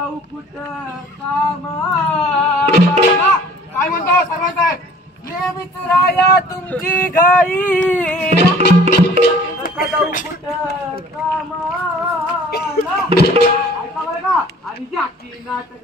जाऊ कुठं कामा काय म्हणता सर्वांत नेहमीच राया तुमची घाई जाऊ कुठं कामाला ऐका बरं का आणि जाती नाटक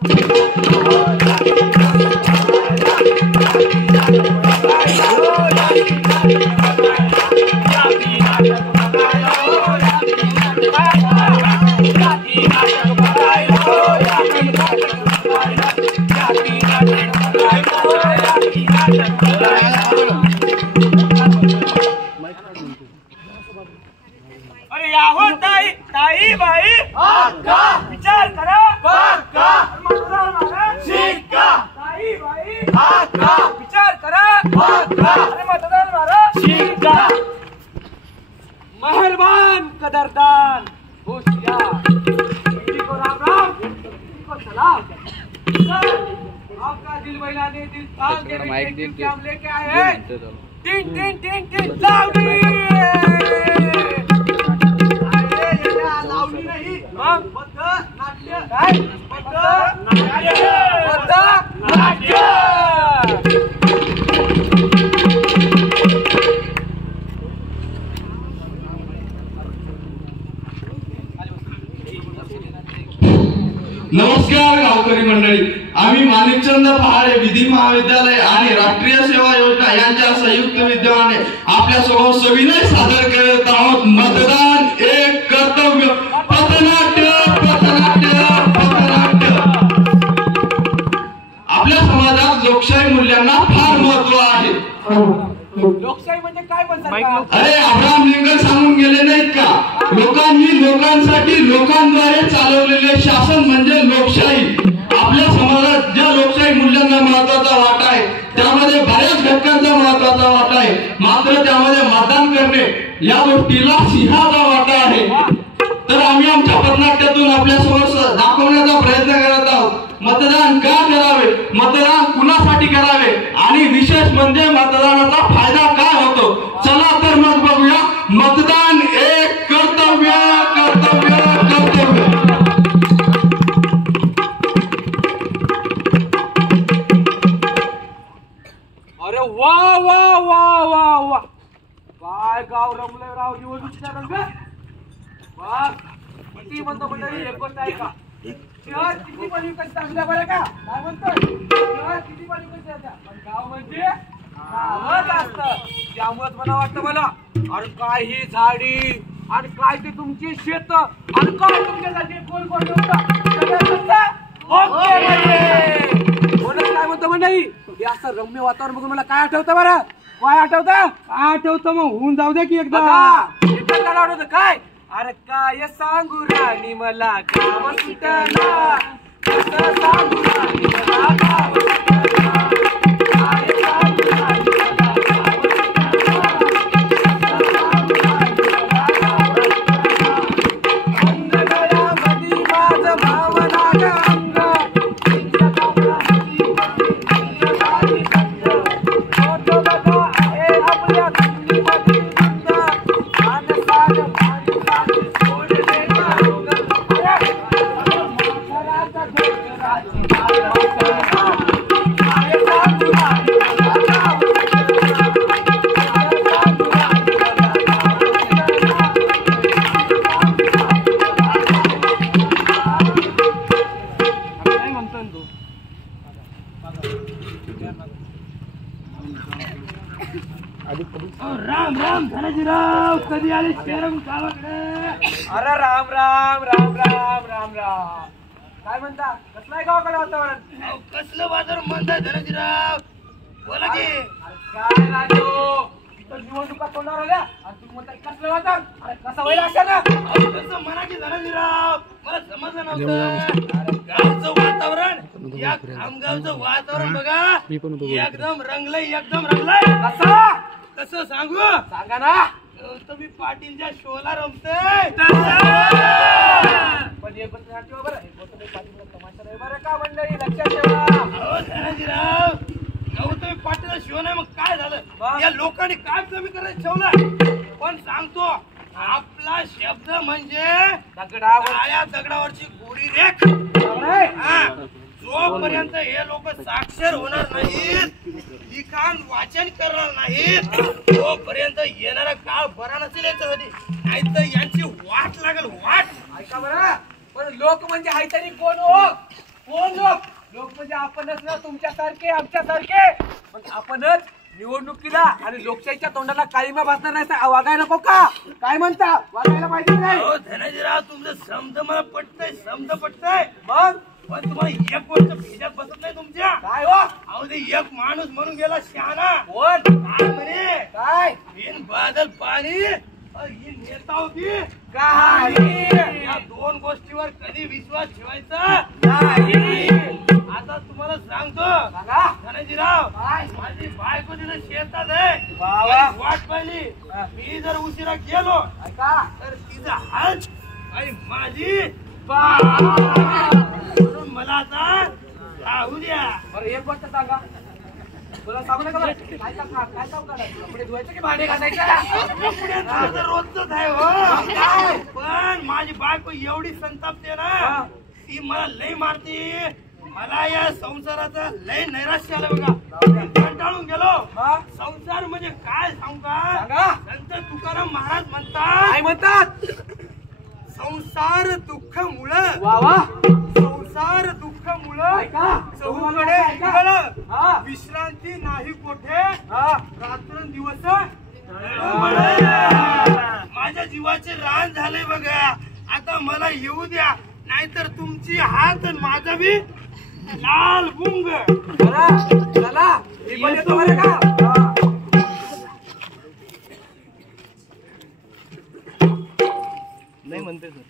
अरे याहो ताई ताई बाई विचार करा शिक्का ताई बाई विचार करा अरे मतदान मारा शिक्का मेहरबान कदरदान होशियार को राम राम को सलाम आपका दिल बहलाने दिल थाम के क्या हम लेके आए हैं टिन टिन टिन टिन लाउडी लाउडी नहीं नाट्य काय नाट्य नमस्कार गावकरी मंडळी, आम्ही माणिकचंद पहाडे विधी महाविद्यालय आणि राष्ट्रीय सेवा योजना यांच्या संयुक्त विद्यमाने आपल्या समोर सविनय सादर करत आहोत मतदान एक कर्तव्य पथनाट्य पथनाट्य पथनाट्य। आपल्या समाजात लोकशाही मूल्यांना फार महत्व आहे। लोकशाही म्हणजे काय म्हणतात? अरे अब्राहम लिंकन सांगून गेले नाहीत का, लोकांनी लोकांसाठी लोकांद्वारे चालवलेले शासन म्हणजे लोकशाही। आपल्या समाजात ज्या लोकशाही मूल्यांना महत्वाचा वाटा आहे त्यामध्ये बऱ्याच घटकांचा महत्वाचा वाटा आहे, मात्र त्यामध्ये मतदान करणे या गोष्टीला सिंहाचा वाटा आहे। तर आम्ही आमच्या पथनाट्यातून आपल्या समोर दाखवण्याचा प्रयत्न करत आहोत मतदान का करावे, मतदान कुणासाठी करावे आणि विशेष म्हणजे मतदानाचा फायदा काय होतो। चला तर मग बघूया मतदान एक कर्तव्य कर्तव्य कर्तव्य। अरे वा वा वा वा वा काय गाव रमले राव निवडणुकीच्या रंगात। वा किती म्हणतो मंडळी एक गोष्ट आहे का, शहर किती पण विकसित चांगल्या बरं का, काय म्हणतो शहर किती पण विकसित असतात पण गाव म्हणजे गावच असतं। त्यामुळेच मला वाटतं मला अरे काय ही झाडी आणि काय ते तुमची शेत आणि काय तुमच्यासाठी गोल गोल काय म्हणतो मंडळी हे असं रम्य वातावरण बघून मला काय आठवतं बरं, काय आठवतं आठवतं मग होऊन जाऊ दे की एकदा आठवतं काय, अरे काय सांगू राणी मला गाव सुटला कसं सांगू राणी मला गाव सुटला काय सांगू राणी मला गाव सुटला अंगगळ्यामध्ये माझं भावना ग अंग तुमच्या कपड्यामध्ये माझी संग फोटो बघा आहे आपल्या कुंडीमध्ये बंद आणि साग राम राम धनाजीराव कधी आले शहरातून गावाकडे। अरे राम राम राम राम राम राम काय म्हणता, कसलं आहे गावाकडे वातावरण? कसलं वातावरण म्हणताय धनाजीराव, बोला की। काय राजो इथं निवडणुका तोंडावर आल्या आणि तुम्ही म्हणताय कसलं वातावरण, अरे कसं होईल अशानं? कसं म्हणा की धनाजीराव, मला समजलं नव्हतं। अरे गावचं वातावरण या आमगावचं वातावरण बघा एकदम रंगलंय एकदम रंगलंय। कसं कसं सांगू सांगा ना। तुम्ही पाटीलच्या शोला रमतय पण एक गोष्ट सांगतो बरं, एक गोष्ट पाटील तमाशा नाही बरं का मंडळी, लक्षात ठेवा। धनाजीराव तुम्ही पाटीलचा शो नाही मग काय झालं, या लोकांनी काय कमी करायचं ठेवलं। पण सांगतो आपला शब्द म्हणजे दगडावर काळ्या दगडावरची गोरी रेख. जोपर्यंत हे लोक साक्षर होणार नाहीत, लिखाण वाचन करणार नाहीत, तोपर्यंत येणारा काळ बरा नसेल याच्यासाठी. नाहीतर यांची वाट लागेल, वाट. ऐका बरं, पण लोक म्हणजे आहे तरी कोण हो? कोण लोक? लोक म्हणजे आपणच ना, तुमच्यासारखे आमच्यासारखे. पण आपणच निवडणुकीला आणि लोकशाहीच्या तोंडाला काळीमा भासणार नाही वागायला नको का? काय म्हणता? वागायला पाहिजे नाही? हो धनाजीराव, तुमचं समज मला पटतंय, समज पटतंय. मग पण तुम्हाला एक गोष्ट भेटत बसत नाही तुमच्या. काय हो? अहो ते एक माणूस म्हणून गेला शहाणा. कोण? काय म्हणे? काय? बिन बादल पाणी ही नेता होती. काही या दोन गोष्टीवर कधी विश्वास ठेवायचा नाही. आता तुम्हाला सांगतो सांगा. धनाजीराव, काय? माझी बायको तिथे शेतात आहे. वा वा. माझी वाट पाहिली. मी जर उशिरा गेलो ऐका. तर तिचा हात आणि माझी बा. म्हणून मला आता राहू द्या. बरं एक गोष्ट सांगा. तुला सांगू नका बरं. काय काम करायचं? कपडे धुवायचे की भांडे घासायचे? कपड्यांचं तर रोजच आहे हो. पण माझी बायको एवढी संतापते ना, ती मला लय मारते. मला या संसाराचा लय नैराश्य आलं बघा. कंटाळून गेलो. संसार म्हणजे काय सांगू का? सांगा. संत तुकाराम महाराज म्हणतात, काय म्हणतात? संसार दुःख मुळे, वा वा. संसार दुःख मुळे ऐका. चहूकडे ऐका. इकडं. हा. विश्रांती नाही कोठे, हा. रात्रंदिवस माझ्या जीवाचे रान झाले बघा. आता मला येऊ द्या, नाहीतर तुमची हात आणि माझा बी लाल गुंग. बरं, चला. मी पण येतो बरं का? हा. नाही म्हणते सर.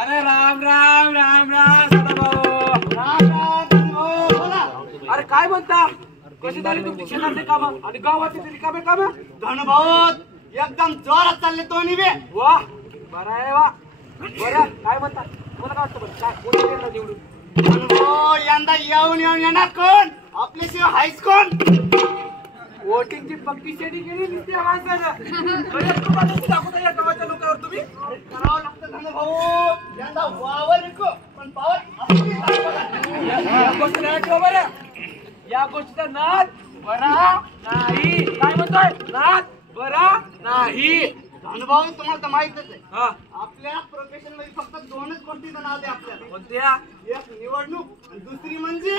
अरे राम राम राम राम सदाभाऊ. राम राम बोला. अरे काय म्हणता? कशी झाली तुमची शेतातली कामं आणि गावाची तरी कामे कामं? धनभाऊ एकदम जोरात चालले तो निवे. वा, बरं आहे वा. बरं काय म्हणता? मला काय वाटतं बरं? काय कोणी केलं निवडून? धनभाऊ यंदा येऊन येणार कोण? आपल्याशिवाय हायच कोण? वोटिंगची पक्की शेडी केली नुसती या माणसानं. बरं, तुम्हाला दाखवता या गावाच्या लोकांवर तुम्ही? अरे करावं लागतं धनभाऊ. यंदा वावर नको पण पावर आपली या गोष्टी नाही ठेवा बरं. या गोष्टीचा नाद बरा नाही. काय म्हणतोय? नाद बरा नाही. धनभाऊ तुम्हाला तर माहितच आहे, हा. आपल्या प्रोफेशन मध्ये फक्त दोनच गोष्टीचं नाव आहे आपल्याला. कोणत्या? एक निवडणूक आणि दुसरी म्हणजे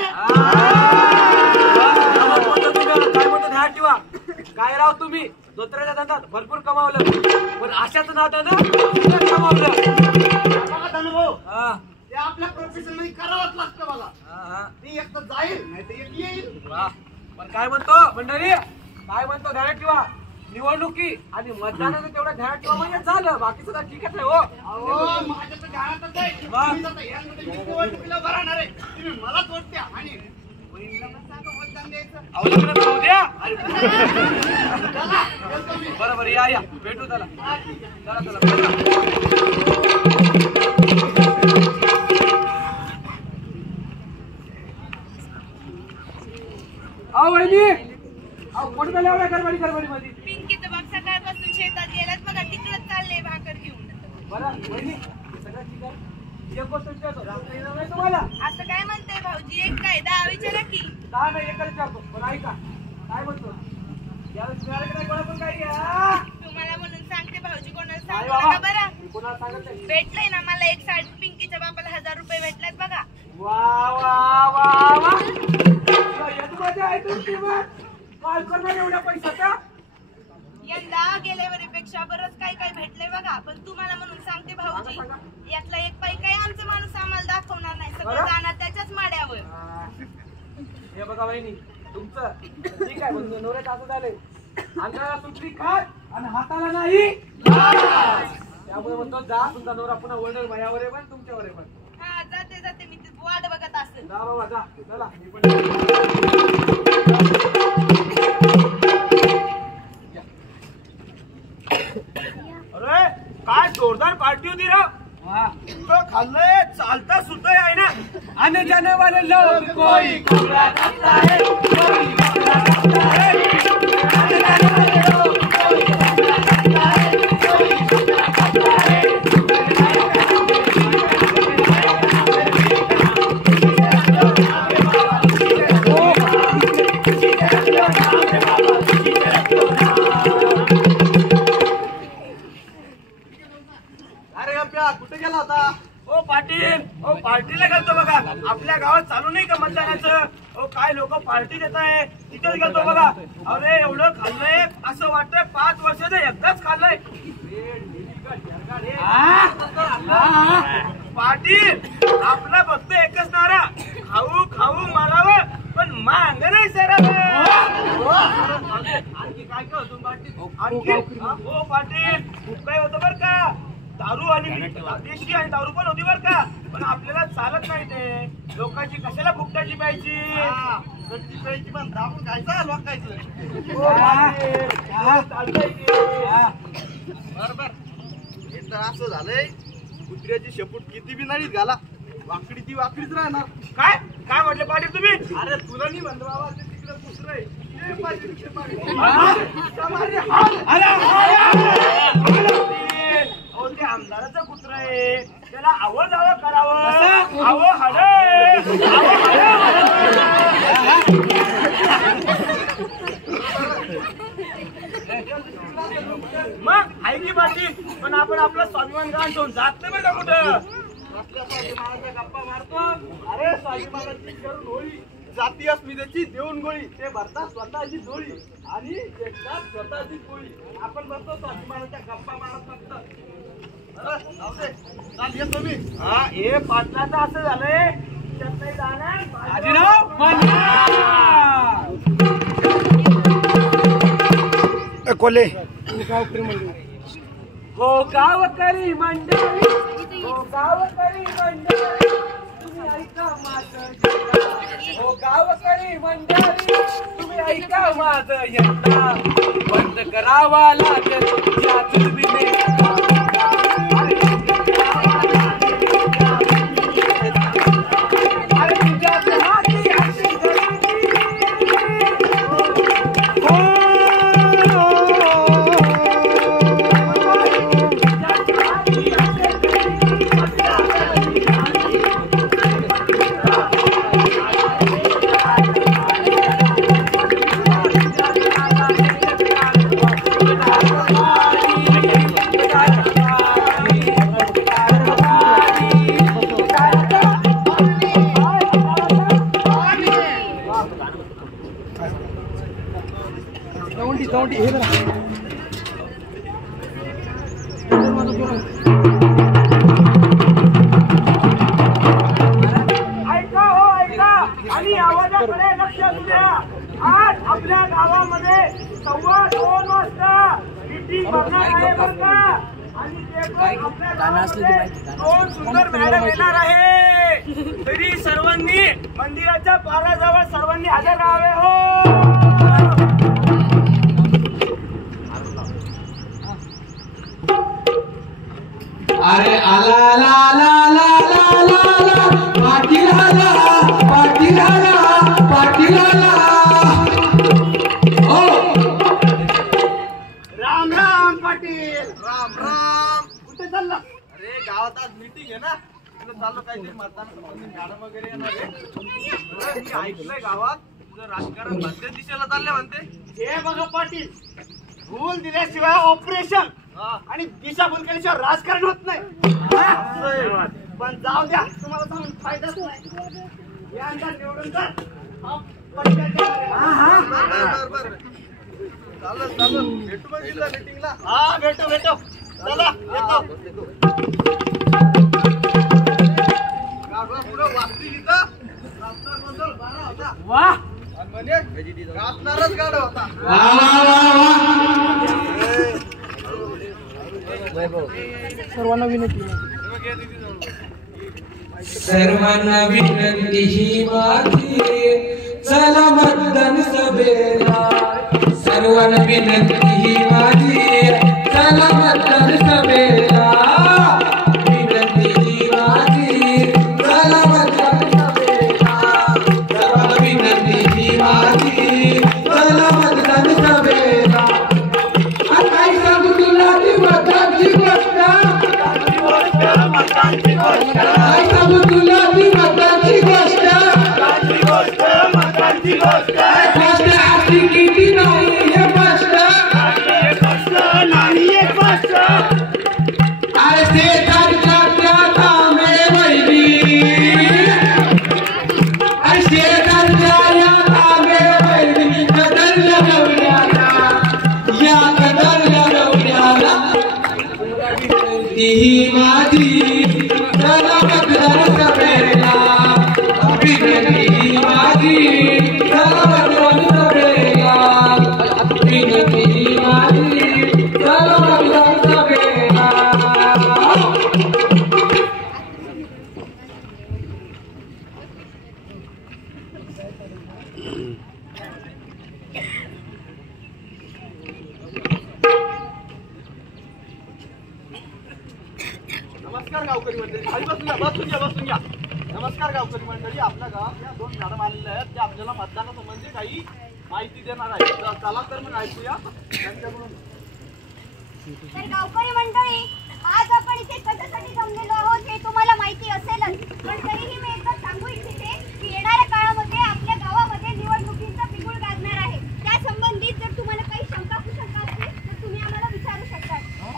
काय म्हणतो ध्यान ठेवा. काय राव तुम्ही धोत्र्याच्या धंद्यात भरपूर कमावलं, पण अशाच नादानं सुद्धा कमावलं. बघा धनभाऊ, हा. ते आपल्या प्रोफेशन मध्ये करावंच लागतं बघा. हा. ती एक तर जाईल नाही तर एक येईल. वा. पण काय म्हणतो मंडळी? काय म्हणतो ध्यान ठेवा. निवडणुकी आणि मतदानाचं तेवढं ध्यान ठेवा म्हणजे झालं. बाकी सुद्धा ठीकच आहे हो. अहो माझ्या तर ध्यानातच आहे. वा. तुम्ही आता यांमध्ये मी निवडणुकीला उभा राहणार आहे. तुम्ही मलाच वोट द्या आणि बहिणीला पण सांगा मतदान द्यायचं. अहो, लग्न तर होऊ द्या. चला, येतो मी. बरोबर या भेटू त्याला. हा, ठीक आहे. चला चला. अहो वहिनी, अहो कोण झालं एवढ्या गडबडी मध्ये? पिंकीचं बाप सकाळपासून शेतात गेलात बघा, तिकडच चाललंय भाकर घेऊन. बरं वहिनी, सगळं ठीक आहे. एक गोष्ट विचारतो, रात्री येणार नाही तुम्हाला? असं काय म्हणताय भाऊजी? एक काय 10 विचारा की. दहा नाही एकच विचारतो. पण ऐका काय म्हणतो यावेळेस मिळालं की नाही कोणा पण काही या? तुम्हाला म्हणून सांगते भाऊजी, कोणाला नाही सांगू बाबा, नका बरं. मी कोणाला सांगत नाही. भेटलंय ना मला एक साडी. पिंकीच्या बापाला 1000 रुपये भेटल्यात बघा. वा वा वा वा. तुला येत मजा आहे तुमची मग. काय करणार एवढ्या पैशाचा? यंदा गेल्या वेळेपेक्षा बरंच काय काय भेटलंय बघा. पण तुम्हाला म्हणून सांगते भाऊजी, यातला एक पाई काय आमचा माणूस आम्हाला दाखवणार नाही. सगळं बरं? जाणार त्याच्याच माड्यावर. हे बघा वहिनी, तुमचं ठीक आहे म्हणजे नवऱ्याचं असं झालंय. अंगाला सुटली खात आणि हाताला नाही लाज. त्यामुळे म्हणतो जा, तुमचा नवरा पुन्हा वळणार माझ्यावर आहे पण तुमच्यावर आहे पण. हा, जाते मी ती वाट बघत असेल. जा बाबा जा. चला मी पण अरे काय जोरदार पार्टी होती रे. वा. तो खाल्लंय, चालता सुद्धा आहे ना. आने जाने वाले लोग कोई कूड़ा खाता है, कोई कूड़ा खाता है. आने जाने वाले लोग कोई कूड़ा खाता है, कोई पाटील पार्टीला गेलतो बघा. आपल्या गावात चालू नाही का मतदानाचं? काय लोक पार्टी देत आहे तिथेच गेलतो बघा. अरे एवढं खाल्लंय असं वाटतंय 5 वर्षाचं एकदाच खाल्लंय. पाटील आपला फक्त एकच नारा, खाऊ खाऊ मारावं पण मांग नाही सरावं. आणखी काय काय होतं पाटील? आणखी हो पाटील खूप काही होतं बरं का. दारू आणि देशी आणि दारू पण होती बरं का. पण आपल्याला चालत नाही ते. लोकांची कशाला फुकटाची प्यायची प्यायची पण दाबून खायचं लोकांचं. बरोबर हे तर असं झालंय. कुत्र्याची शेपूट किती बी नाहीत घाला, वाकडी ती वाकडीच राहणार. काय काय म्हटलं पाटील तुम्ही? अरे तुला नाही म्हणलं बाबा, ते तिकडे दुसरंय. ते आमदाराचं कुत्र आहे, त्याला आवड जावं करावं. आवं हाड मग आहे की पाटील. पण आपण आपलं स्वाभिमान गहाण ठेवून जात नाही बरं का कुठं. गप्पा मारतो. अरे स्वाभिमानाची करून होळी, जाती अस्मितेची देऊन गोळी. ते भरतात स्वतःची डोळी आणि एकदाच स्वतःची गोळी. आपण भरतो स्वाभिमानाच्या गप्पा मारत फक्त. हे पाटलाचं असं झालंय. कोले हो गावकरी मंडळी, हो गावकरी मंडळी, तुम्ही ऐका माझं. हो गावकरी मंडळी, तुम्ही ऐका माझं. यंदा बंद करावा लागेल या चुलबिने. आणि आवाजाकडे लक्ष द्या. आज आपल्या गावामध्ये 2:15 वाजता मीटिंग भरणार आहे बरं का. आणि ते पण आपल्या गावामध्ये 2 सुंदर मॅडम येणार आहे. तरी सर्वांनी मंदिराच्या पाराजवळ सर्वांनी हजर राहावे. हो अरे आला ला ला ला ला ला ला पाटील आला, पाटील आला, पाटील आला. हो राम राम पाटील. राम राम. कुठे चालला? अरे गावात आज मीटिंग आहे ना, तिकडे चाललो. काहीतरी मतदान मॅडम वगैरे येणार आहे. मी ऐकलंय गावात तुझं राजकारण भलत्या दिशेला चाललंय म्हणते. हे बघा पाटील, भूल दिल्याशिवाय ऑपरेशन आणि दिशाभूल केल्याशिवाय राजकारण होत नाही. पण जाऊ द्या, तुम्हाला सांगून फायदाच नाही. यंदा निवडून जा. चालेल भेटू मग मीटिंगला. हा भेटू चला येतो. पुढं वाचतील इथं रस्ता बदल बरा होता. वाह म्हणजे गाठणारच गाड होता. सर्वांना विनंती ही माझी, चला मतदान सभेला. सर्वांना विनंती ही माझी, चला मतदान सभेला. विनंती ही माझी, चला मतदान सभेला. सर्वांना विनंती ही माझी, चला मतदान सभेला. काय सांगू तुला ती मतदानची गोष्ट, काय सांगू तुला ती मतदानची गोष्ट. कष्ट असली किती नाही हे कष्ट. अरे शेताच्या कामे नमस्कार गावकरी मंडळी, खाली बसून घ्या. नमस्कार गावकरी मंडळी, आपल्या गावात या 2 मॅडम आलेल्या आहेत, ते आपल्याला मतदानासंबंधी काही माहिती देणार आहेत. चला तर मग ऐकूया त्यांच्याकडून. तर गावकरी मंडळी, आज आपण इथे कशासाठी जमलेलो आहोत हे तुम्हाला माहिती असेलच, पण तरीही मी एकदा सांगू इच्छिते की येणाऱ्या काळामध्ये आपल्या गावामध्ये निवडणुकीचा बिगुल गाजणार आहे. त्या संबंधित जर तुम्हाला काही शंका असतील तर तुम्ही आम्हाला विचारू शकता.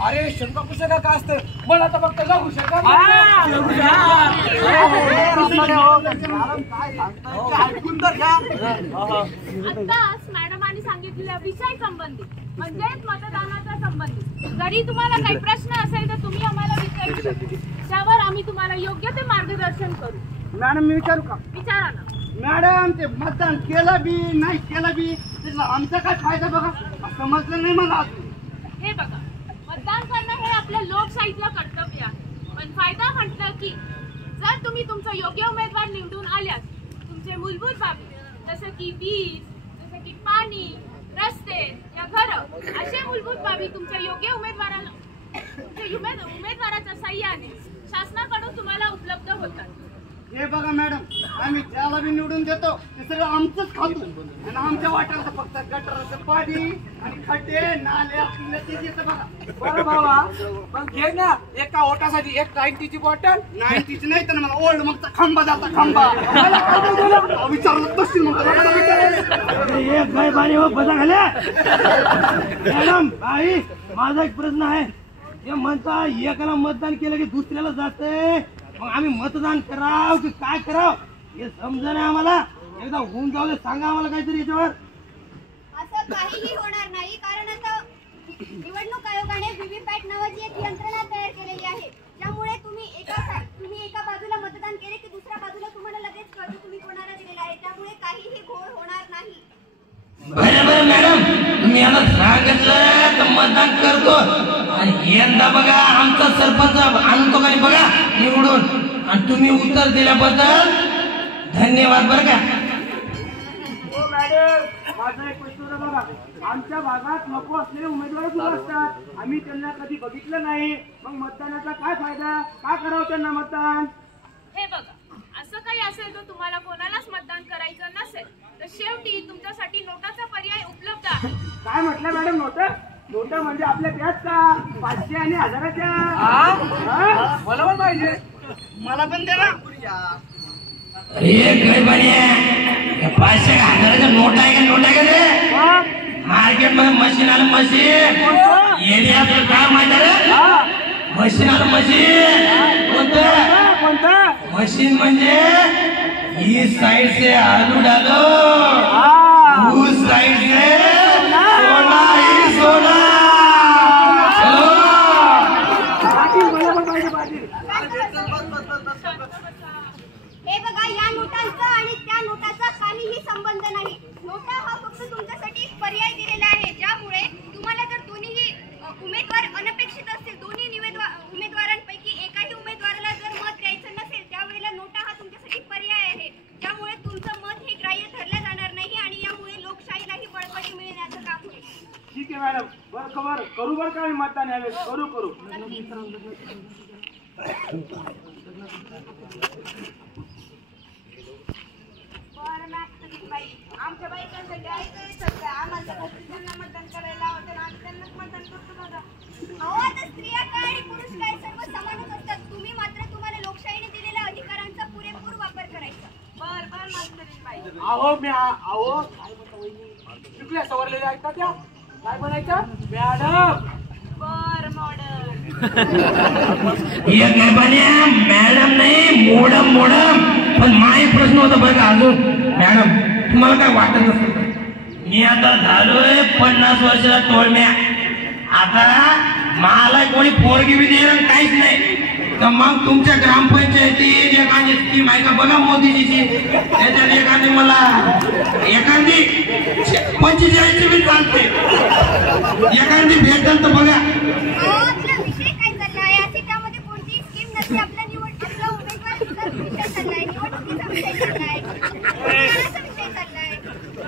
अरे शंका कुशका का असतं, मला आता फक्त लागू शकता. ऐकून तर घ्या. आताच मॅडमांनी सांगितलेल्या विषय संबंधित म्हणजेच मतदानाचा संबंधित जरी तुम्हाला काही प्रश्न असेल तर तुम्ही आम्हाला विचारू शकता. त्यावर आम्ही तुम्हाला योग्य ते मार्गदर्शन करू. मॅडम मी विचारू का? विचारा ना. मॅडम ते मतदान केलं बी नाही केलं बी त्याचा आमचा काय फायदा बघा, समजलं नाही मला अजून. हे बघा, मतदान करणं हे आपल्या लोकशाहीतलं कर्तव्य आहे. पण फायदा म्हटलं की जर तुम्ही तुमचा योग्य उमेदवार निवडून आल्यास तुमचे मूलभूत बाबी जसं की वीज, जसं की पाणी, रस्ते या घरं असे मूलभूत बाबी तुमच्या योग्य उमेदवाराच्या साह्याने शासनाकडून तुम्हाला उपलब्ध होतात. हे बघा मॅडम, आम्ही ज्याला बी निवडून देतो ते सगळं आमचंच खातो आणि आमच्या वाट्याला फक्त गटाराचं पाणी आणि खड्डे नाले आपल्याला ते देतं बघा. बरं बाबा, मग घे ना एका ओटासाठी 1 90ची बॉटल. नाही तिची नाही तर मला ओल्ड मगचा खांबा जाता खांबा विचारलं तशी एक गाय बाणी बजा घाल्या. मॅडम आई, माझा एक प्रश्न आहे. हे म्हणता एकाला मतदान केलं की दुसऱ्याला जाते, मग आम्ही मतदान कराव की काय कराव हे समजा नाही आम्हाला. एकदा होऊन जाऊ दे, सांगा आम्हाला काहीतरी याच्यावर. असं काहीही होणार नाही, कारण आता निवडणूक आयोगाने व्हीव्हीपॅट नावाची एक यंत्रणा तयार केलेली आहे, ज्यामुळे तुम्ही एका बाजूला मतदान केले की दुसऱ्या बाजूला तुम्हाला लगेच कळतं तुम्ही कोणाला दिलेला आहे. त्यामुळे काहीही घोळ होणार नाही. बरोबर मॅडम, तुम्ही आता सांगितलं तर मतदान करतो. आणि यंदा बघा आमचा सरपंच आणतो का बघा निवडून, आणि तुम्ही उत्तर दिल्याबद्दल धन्यवाद बरं का. हो मॅडम, माझा एक प्रश्न होता बघा. आमच्या भागात नको असलेले उमेदवार सुद्धा असतात, आम्ही त्यांना कधी बघितलं नाही, मग मतदानाचा काय फायदा, काय करावं त्यांना मतदान? हे बघा, असं काही असेल तर तुम्हाला कोणालाच मतदान करायचं नसेल तर शेवटी तुमच्यासाठी नोटाचा पर्याय उपलब्ध आहे. काय म्हटलं मॅडम? नोटा म्हणजे आपल्या त्याच का 500 आणि 1000च्या? मला पण पाहिजे. मला पण द्या ना. अरे गरीबाने 500 1000च्या नोट आहे का रे? मार्केट मध्ये मशीन आलं, मशीन एरियाचं काय माहिती रे? मशीन आलं, मशीन कोणतं मशीन म्हणजे इस साइड से आलू डालो, उस साइड से सोना ही सोना. हे बघा, या नोटांचा आणि त्या नोटाचा काहीही संबंध नाही. नोटा हा फक्त तुमच्यासाठी एक पर्याय दिलेला आहे, ज्यामुळे तुम्हाला जर दोन्ही उमेदवार अनपेक्षित असतील, दोन्ही उमेदवारांपैकी एकाही उमेदवाराला जर मत द्यायचं नसेल, त्यावेळेला नोटा हा तुमच्यासाठी पर्याय आहे, ज्यामुळे तुमचं मत हे ग्राह्य धरलं जाणार नाही आणि यामुळे लोकशाहीलाही बळकटी मिळण्याचं काम होईल. ठीक आहे मॅडम, बरं खबर करू बरं का. आम्ही मतदान यावेळेस करू. बरं बाई, आमच्या बायकांसाठी ऐकायचं का? आम्हाला ज्यांना मतदान करायला आवडतं आम्ही त्यांनाच मतदान करतो बघा. अहो, आता स्त्रिया काय आणि पुरुष काय सर्व समानच असतात. तुम्ही मात्र तुम्हाला लोकशाहीने दिलेल्या अधिकारांचा पुरेपूर वापर करायचा. बरं मास्तरीन बाई. अहो काय म्हणता वहिनी, शिकल्या सवरलेल्या आहेत का त्या? काय म्हणायचं मॅडम? बरं मॉडर्न. मॅडम नाही, मोडम. पण माझा प्रश्न होता बरं का अजून. मॅडम, तुम्हाला काय वाटत नसतं, मी आता झालोय 50 वर्षाचा टोळम्या, आता मला कोणी पोरगी बी देणार काहीच नाही, तर मग तुमच्या ग्रामपंचायतीत एखादी स्कीम आहे का बघा मोदीजीची, त्याच्यात एखादी मला 45 बी चालते, एखादी भेटल तर बघा. आपला विषय काय चाललाय? असे त्यामध्ये कोणतीही स्कीम नसते. आपला उमेदवार विषय चाललाय, निवडणुकीचा विषय चाललाय, विषय चाललाय.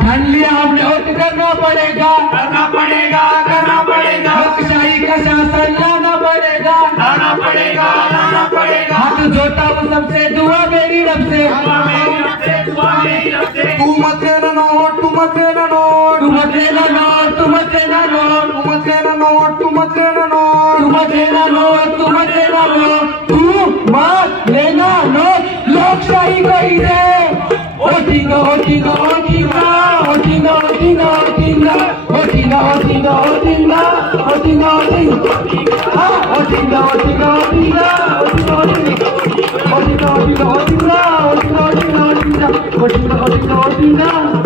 ठंड हमने वोट करना पड़ेगा, करना पड़ेगा, करना पड़ेगा, लोकशाही का शासन लाना पड़ेगा, लाना पड़ेगा, लाना पड़ेगा। हाथ जोड़ता हूँ सबसे, दुआ मेरी रब से, दुआ मेरी रब से, दुआ मेरी रब से। तू मत देना नोट, तू मत देना नोट, तू मत देना नोट, तू मत देना नोट, तू मत देना नोट, तू मत देना नोट, तू मत देना नोट, तू मत देना नोट, तू मत लेना नोट। लोकशाही को ही दे, voting voting voting voting voting voting voting voting voting voting voting हाँ voting voting voting voting voting voting voting voting voting voting voting voting voting